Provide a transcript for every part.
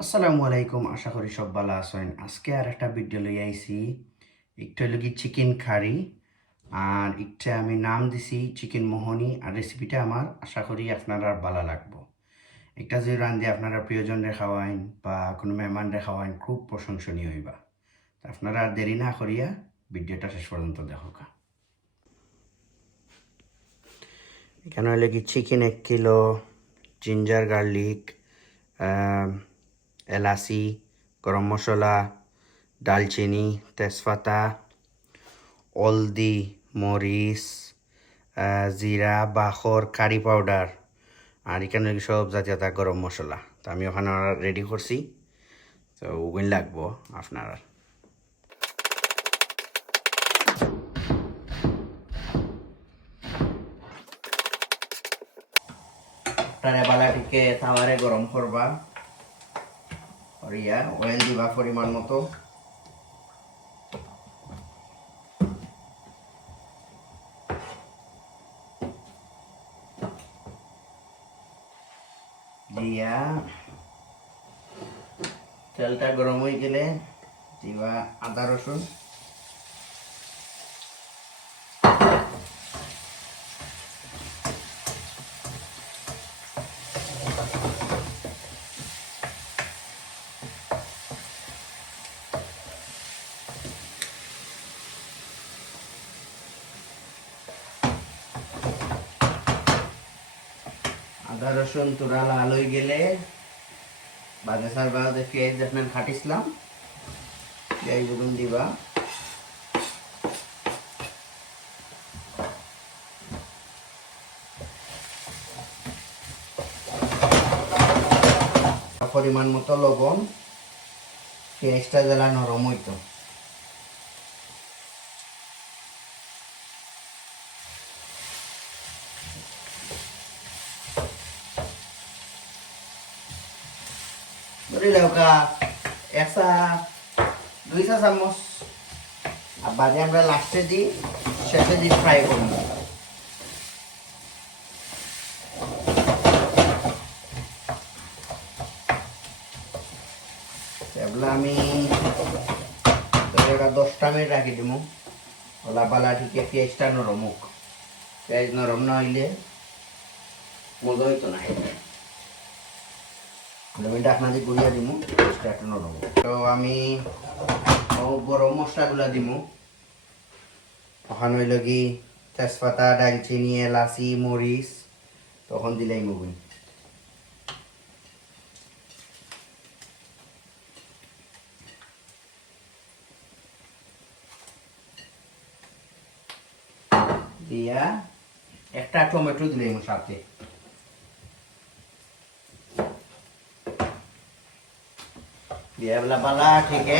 আসসালামু আলাইকুম, আশা করি সব ভালো আছেন। আজকে আর একটা ভিডিও লই আইছি। একটা হলো কি চিকেন কারি, আর একটা আমি নাম দিছি চিকেন মোহনি। আর রেসিপিটা আমার আশা করি আপনারা ভালো লাগবো। একটা যদি রান্ধে আপনারা প্রিয়জনরে খাওয়াইন বা কোনো মেহমানরে খাওয়াইন, খুব প্রশংসনীয় হইবা। তো আপনারা আর দেরি না করিয়া ভিডিওটা শেষ পর্যন্ত দেখোকা। এখানে হলো কি চিকেন 1 কিলো, জিঞ্জার গার্লিক, এলাচি, গরম মশলা, দালচিনি, তেজপাতা, হলদি, মরিচ, জিরা, বাখর, কারি পাউডার, আর এখানে সব জাতীয়তা গরম মশলা। তো আমি ওখানে রেডি করছি, তো ওগুলো লাগবো আপনার। তারে বালাটিকে তাওয়ারে গরম করবা, করিয়া অয়েল দিবা পরিমাণ মতো। দিয়া তেলটা গরম হয়ে গেলে দিবা আদা রসুন, আদা রসুন তুরা লাল হয়ে গেলে বাদে সার বাদে পেঁয়াজ দেখলেন খাটিছিলাম, পেঁয়াজ বেগুন দিবা। পরিমাণ মতো লবণ, পেঁয়াজটা জ্বালা নরম হইতো। ধরে লওকা একটা 2 চা চামচ, আর বাদে আমরা লাস্টে দিই, শেষে দিই ফ্রাই করব। এগুলো আমি 10টা মিনিট রাখি দিব। ওলা বালা ঠিকে পেঁয়াজটা নরম হোক। পেঁয়াজ নরম না হইলে মজা হইতো না। আমি ডাকনা দিয়ে গুড়িয়ে দিব, পেঁয়াজটা একটু নরম হোক। তো আমি গরম মশলাগুলা দিব। ওখানে হইল কি তেজপাতা, দালচিনি, এলাচি, মরিচ, তখন দিলাই মুগুন। দিয়া একটা টমেটো দিলাম সাথে। দিয়া বলা বালা থেকে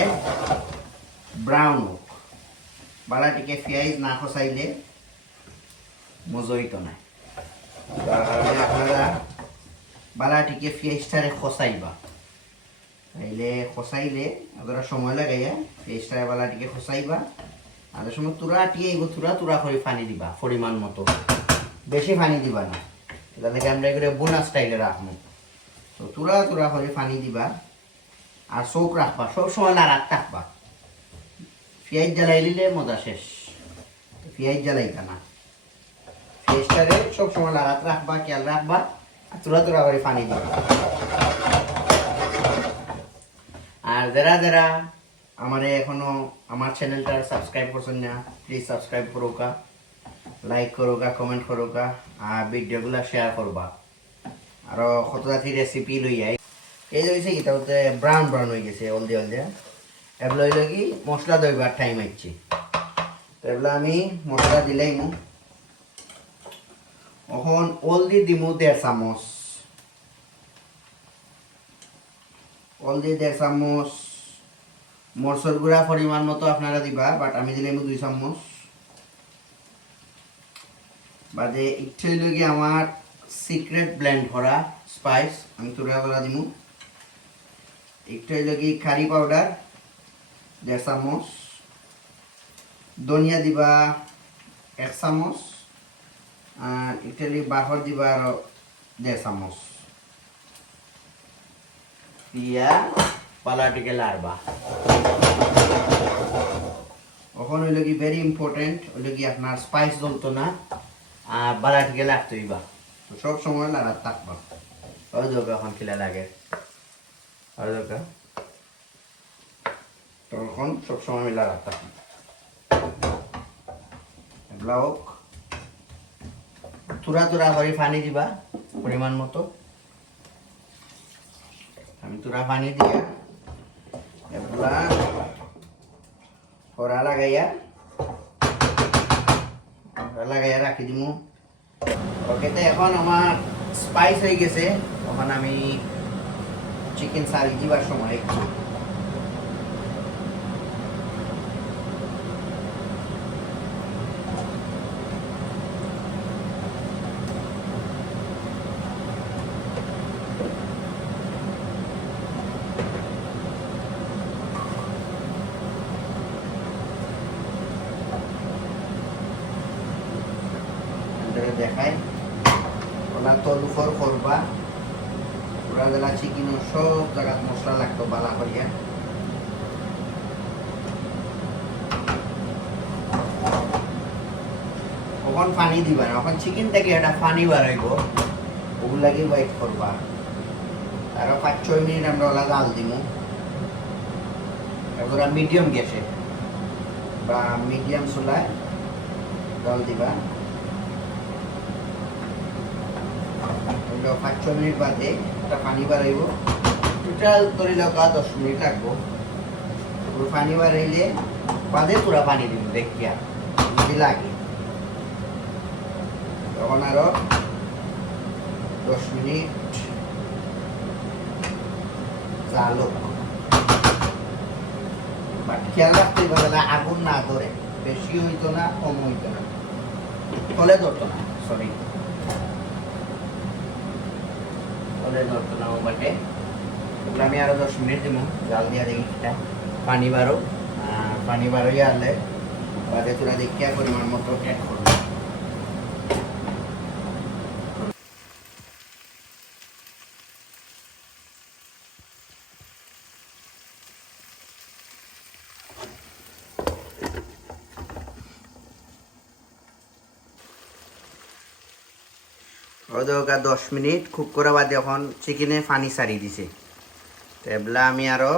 ব্রাউন হোক। বালা টিকে পেঁয়াজ না খসাইলে মজা হইতো না। তার কারণে আপনারা বালা টিকে পেঁয়াজটারে খসাইবা। তাইলে খসাইলে ওরা সময় লাগাইয়া পেঁয়াজটারে বালা টিকে খসাইবা। আর সময় তুরা টিয়ে তুরা তুরা করে পানি দিবা পরিমাণ মতো, বেশি পানি দিবা না। এটা থেকে আমরা এগুলো বোনা স্টাইলে রাখবো। তো তুরা তুরা করে পানি দিবা, আর চোখ রাখবা, সব সময় লাড়াত থাকবা। পেঁয়াজ জ্বালাই দিলে মজা শেষ। পেঁয়াজ জ্বালাইতা না, পেঁয়াজটারে সব সময় লাড়াত রাখবা, খেয়াল রাখবা, আর তুরা তুরা করে পানি দিবা। আর যারা যারা আমারে এখনো আমার চ্যানেলটা সাবস্ক্রাইব করছেন না, প্লিজ সাবস্ক্রাইব করোকা, লাইক করোকা, কমেন্ট করোকা, আর ভিডিওগুলো শেয়ার করবা। আরো কত জাতি রেসিপি লই আই। এই যে হয়েছে কি তাতে ব্রাউন ব্রাউন হয়ে গেছে হলদি হলদি। এগুলো হইলো কি মশলা দইবার টাইম আইছি। তো এগুলো আমি মশলা দিলেই এখন হলদি দিমু 1.5 চামচ, হলদি 1.5 চামচ, মরচর গুঁড়া পরিমাণ মতো আপনারা দিবা, বাট আমি দিলাম 2 চামচ। বাদে একটু হইলো কি আমার সিক্রেট ব্লেন্ড করা স্পাইস আমি তুরা করা দিমু। একটু হইলো কি কারি পাউডার 1.5 চামচ, ধনিয়া দিবা 1 চামচ, আর একটু বাখর দিবা আরো 1.5 চামচ। দিয়া বালাটিকে লাড়বা। এখন হইল কি ভেরি ইম্পর্টেন্ট, হইল কি আপনার স্পাইস জ্বলতো না আর বালাটিকে লাগতে হইবা, তো সব সময় লাড়ার থাকবা। ওই দোকা এখন খিলা লাগে, ওই দোকা তখন সব সময় আমি লাড়ার থাকবো। এগুলা হোক, তুরা তুরা করে পানি দিবা পরিমাণ মতো। আমি তুরা পানি দিয়া এগুলা কড়া লাগাইয়া রাখি দিমু। ওকেতে এখন আমার স্পাইস হয়ে গেছে, তখন আমি চিকেন সারি দিবার সময় একটু দেখায় ওলা তলুফর করবা। ওরা জেলা চিকেন সব জায়গাত মশলা লাগতো বালা করিয়া। ওখান পানি দিবা না, ওখান চিকেন থেকে একটা পানি বাড়াইব, ওগুলাকে ওয়াইট করবা। আরো 5-6 মিনিট আমরা ওলা জাল দিব। এবার মিডিয়াম গ্যাসে বা মিডিয়াম চুলায় জল দিবা। 5-6 মিনিট বাদে একটা পানি বাড়াইব, টোটাল ধরে লওয়া 10 মিনিট লাগবো। পানি বাড়াইলে বাদে পুরা পানি দিব দেখিয়া যদি লাগে, তখন আরো 10 মিনিট জাল হোক। বাট খেয়াল রাখতে হবে আগুন না ধরে, বেশি হইতো না কম হইতো না, তলে ধরতো না, সরি তলে ধরতো না বাটে। ওগুলো আমি আরো 10 মিনিট দিব জাল দিয়া দেখি পানি বারো। পানি বারোই আনলে বাদে তোরা দেখিয়া পরিমাণ মতো অ্যাড করবো। ওদা 10 মিনিট কুক করা বাদে এখন চিকেনে পানি সারি দিছে, তো এবলা আমি আরো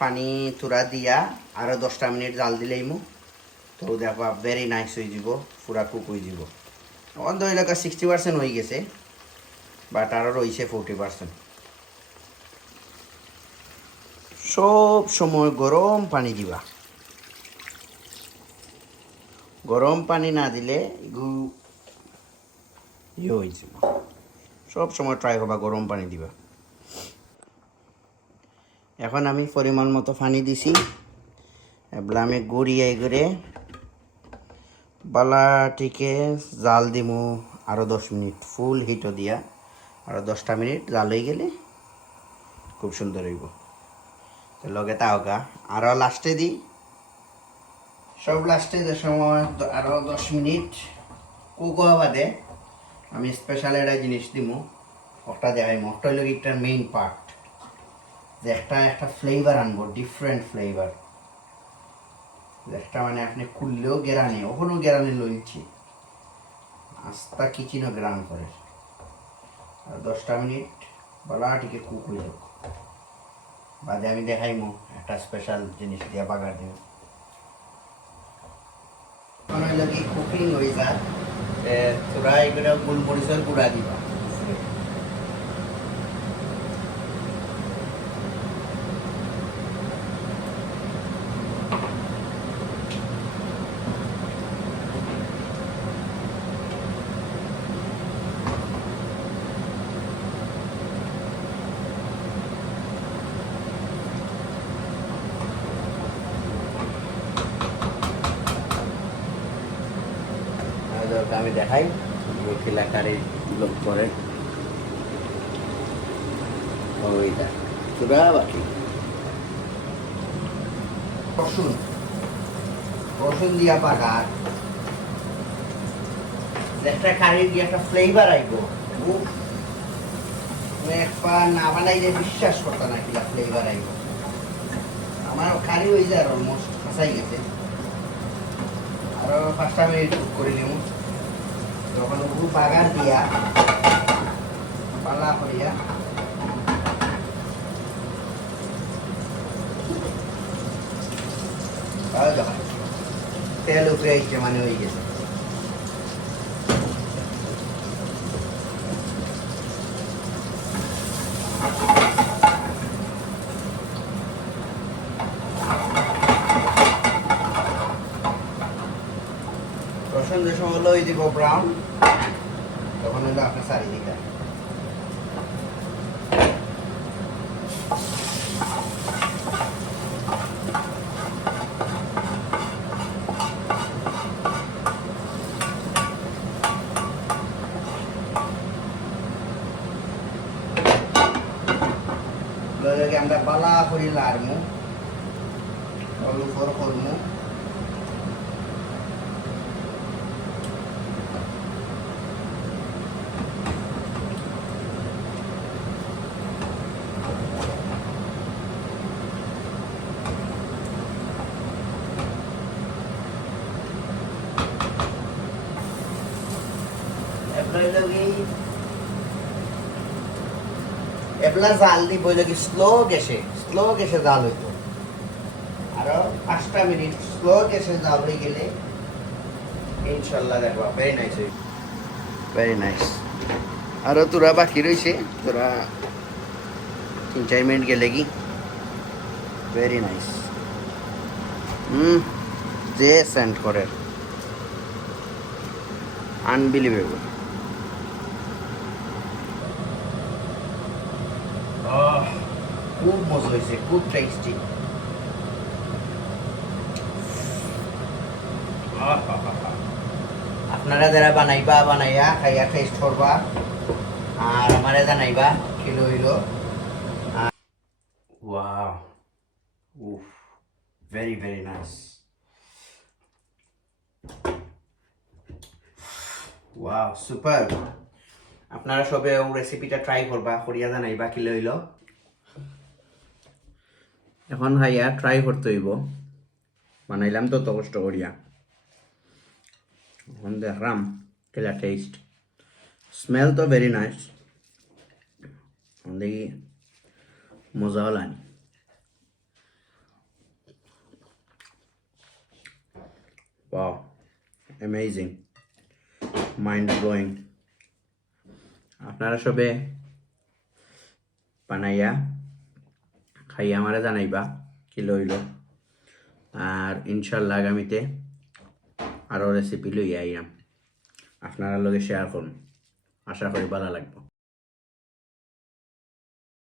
পানি তুরা দিয়া আরো 10টা মিনিট জাল দিলেইমু, তো দেখবা ভেরি নাইস হয়ে যাব, পুরা কুক হয়ে যাব। এখন তো এলাকা 60% হয়ে গেছে, বাট আরো রয়েছে 40%। সব সময় গরম পানি দিবা, গরম পানি না দিলে হয়ে যাব। সব সময় ট্রাই করবা গরম পানি দিবা। এখন আমি পরিমাণ মতো পানি দিছি, এবার আমি গড়িয়ে করে বালাটিকে জাল দিমু আরো 10 মিনিট ফুল হিটও দিয়া। আরো 10টা মিনিট জাল হয়ে গেলে খুব সুন্দর হইব। লগে তাওকা আরো লাস্টে দিই, সব লাস্টে যে সময় আরো 10 মিনিট কুক হওয়া বাদে আমি স্পেশাল একটা জিনিস দিমু, ওটা দেখাইমু। ওটা হইল এটার মেইন পার্ট, যে একটা ফ্লেভার আনবো, ডিফারেন্ট ফ্লেভার, একটা মানে আপনি খুললেও গেরানি, ওখানো গেরানি লইছি আস্তা কিচিনও গ্রান করে। আর 10টা মিনিট বালাটিকে কুক হয়ে যাক বাদে আমি দেখাইমু একটা স্পেশাল জিনিস দিয়া বাগার দিব। হইল কি কুকিং হয়ে যায়, তোরা এগুলো গোলমরিচের গুঁড়া দিবা। আমি দেখাই এলাকার লোক করে ওইটা চূড়া বাকি রসুন রসুন দিয়া পাকার একটা কারি দিয়ে একটা ফ্লেভার আইব, একবার না বানাইলে বিশ্বাস করতে না কিলা ফ্লেভার আইব আমার খালি হয়ে যায় অলমোস্ট ফাঁসাই গেছে আরো 5টা মিনিট কুক করে নিব যখন উপর বাগার দিয়া পালা করিয়া তেল উপরে আইছে মানে হয়ে গেছে রসুন যে সময় হলো দিব ব্রাউন তখন হলো আপনার চারিদিকে আমরা বালা করি লারমু অলু ফর করমু এবলা জাল দিব লাগি স্লো গ্যাসে জাল হইব আর 5টা মিনিট স্লো গ্যাসে জাল হয়ে গেলে ইনশাআল্লাহ দেখবা ভেরি নাইস আর তোরা বাকি রইছে তোরা 3-4 মিনিট গেলে কি ভেরি নাইস যে সেন্ড করে আনবিলিভেবল খুব মজা হয়েছে খুব টেস্টি আপনারা যারা বানাইয়া খাইয়া টেস্ট করবা আর আমারে জানাইবা কিলো হইলো ওয়াও উফ ভেরি নাইস ওয়াও সুপার আপনারা সবে রেসিপিটা ট্রাই করবা করিয়া জানাইবা কিলো হইলো এখন খাইয়া ট্রাই করতে হইব বানাইলাম তো কষ্ট করিয়া এখন দেখলাম কেলা টেস্ট স্মেল তো ভেরি নাইস দেখি মজা হলানি ওয়াও অ্যামেজিং মাইন্ড ব্লোয়িং আপনারা সবে বানাইয়া খাইয়া আমারে জানাইবা কি লইল আর ইনশাল্লাহ আগামীতে আরও রেসিপি লইয়া আইয়াম আপনারা লগে শেয়ার করুন আশা করি ভালো লাগবে